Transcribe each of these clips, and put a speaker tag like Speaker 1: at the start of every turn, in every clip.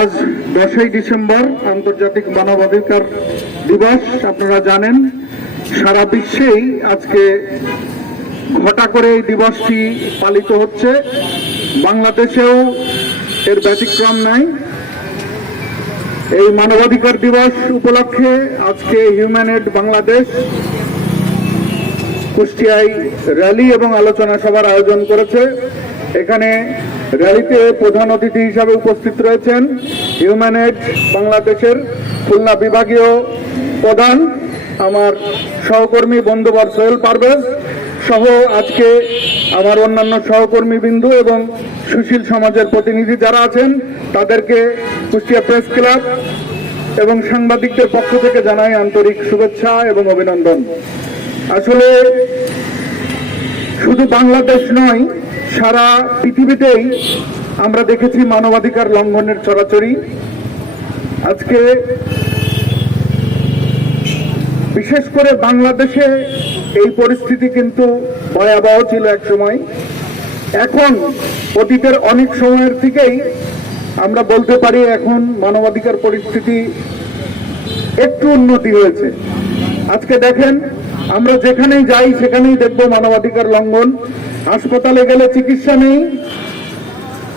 Speaker 1: আজ দশই ডিসেম্বর আন্তর্জাতিক মানবাধিকার দিবস, আপনারা জানেন, সারা বিশ্বেই আজকে ঘটা করে এই দিবসটি পালিত হচ্ছে। বাংলাদেশেও এর ব্যতিক্রম নাই। এই মানবাধিকার দিবস উপলক্ষে আজকে হিউম্যান এড বাংলাদেশ কুষ্টিয়ায় র্যালি এবং আলোচনা সভার আয়োজন করেছে। এখানে র্যালিতে প্রধান অতিথি হিসাবে উপস্থিত রয়েছেন হিউম্যান বাংলাদেশের খুলনা বিভাগীয় প্রধান, আমার সহকর্মী বন্ধুবর সোহেল পারভেজ সহ আজকে আমার অন্যান্য সহকর্মী বিন্দু এবং সুশীল সমাজের প্রতিনিধি যারা আছেন, তাদেরকে কুষ্টিয়া প্রেস ক্লাব এবং সাংবাদিকদের পক্ষ থেকে জানাই আন্তরিক শুভেচ্ছা এবং অভিনন্দন। আসলে শুধু বাংলাদেশ নয়, সারা পৃথিবীতেই আমরা দেখেছি মানবাধিকার লঙ্ঘনের চরাচরি। আজকে বিশেষ করে বাংলাদেশে এই পরিস্থিতি কিন্তু ভয়াবহ ছিল এক সময় এখন অতীতের অনেক সময়ের থেকেই আমরা বলতে পারি এখন মানবাধিকার পরিস্থিতি একটু উন্নতি হয়েছে। আজকে দেখেন আমরা যেখানেই যাই, সেখানেই দেখব মানবাধিকার লঙ্ঘন। হাসপাতালে গেলে চিকিৎসা নেই।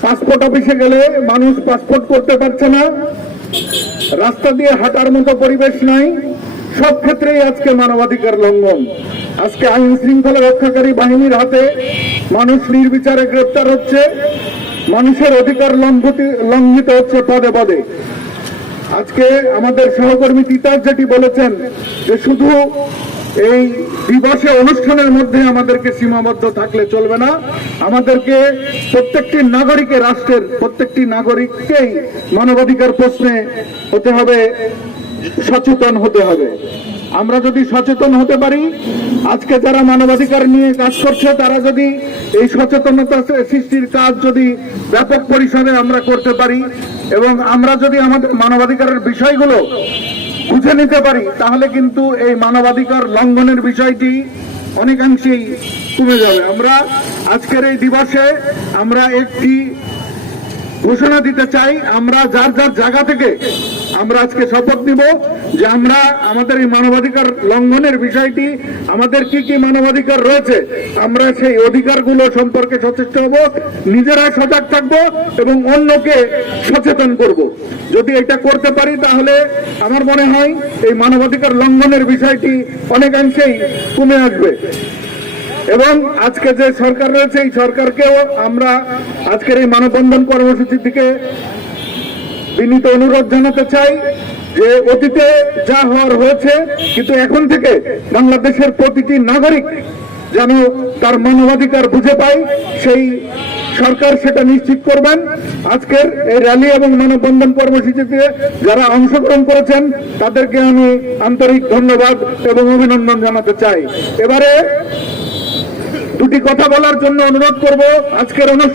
Speaker 1: পাসপোর্ট অফিসে গেলে মানুষ পাসপোর্ট করতে পারছে না। রাস্তা দিয়ে হাঁটার মতো পরিবেশ নাই। সব ক্ষেত্রেই আজকে মানবাধিকার লঙ্ঘন। আজকে আইন শৃঙ্খলা রক্ষাকারী বাহিনীর হাতে মানুষ নির্বিচারে গ্রেপ্তার হচ্ছে। মানুষের অধিকার লঙ্ঘিত- হচ্ছে পদে পদে। আজকে আমাদের সহকর্মী তিতাস যেটি বলেছেন যে শুধু এই দিবসে অনুষ্ঠানের মধ্যে আমাদেরকে সীমাবদ্ধ থাকলে চলবে না। আমাদেরকে প্রত্যেকটি নাগরিকের রাষ্ট্রের প্রত্যেকটি নাগরিককেই মানবাধিকার প্রশ্নে হতে হবে, সচেতন হতে হবে। আমরা যদি সচেতন হতে পারি, আজকে যারা মানবাধিকার নিয়ে কাজ করছে, তারা যদি এই সচেতনতা সৃষ্টির কাজ যদি ব্যাপক পরিসরে আমরা করতে পারি এবং আমরা যদি আমাদের মানবাধিকারের বিষয়গুলো বুঝে নিতে পারি, তাহলে কিন্তু এই মানবাধিকার লঙ্ঘনের বিষয়টি অনেকাংশেই কমে যাবে। আমরা আজকের এই দিবসে আমরা একটি ঘোষণা দিতে চাই, আমরা যার যার জায়গা থেকে আমরা আজকে শপথ নিব যে আমরা আমাদের এই মানবাধিকার লঙ্ঘনের বিষয়টি, আমাদের কি কি মানবাধিকার রয়েছে, আমরা সেই অধিকারগুলো সম্পর্কে সচেষ্ট হব, নিজেরা সজাগ থাকব এবং অন্যকে সচেতন করব। যদি এটা করতে পারি, তাহলে আমার মনে হয় এই মানবাধিকার লঙ্ঘনের বিষয়টি অনেকাংশেই কমে আসবে। এবং আজকে যে সরকার রয়েছে, এই সরকারকেও আমরা আজকের এই মানববন্ধন কর্মসূচির দিকে বিনীত অনুরোধ জানাতে চাই। যে অতীতে যা হওয়ার হয়েছে, কিন্তু এখন থেকে বাংলাদেশের প্রতিটি নাগরিক যেন তার মানবাধিকার বুঝে পায়, সেই সরকার সেটা নিশ্চিত করবেন। আজকের এই র্যালি এবং মানববন্ধন কর্মসূচিতে যারা অংশগ্রহণ করেছেন, তাদেরকে আমি আন্তরিক ধন্যবাদ এবং অভিনন্দন জানাতে চাই। এবারে দুটি কথা বলার জন্য অনুরোধ করব। আজকের অনুষ্ঠান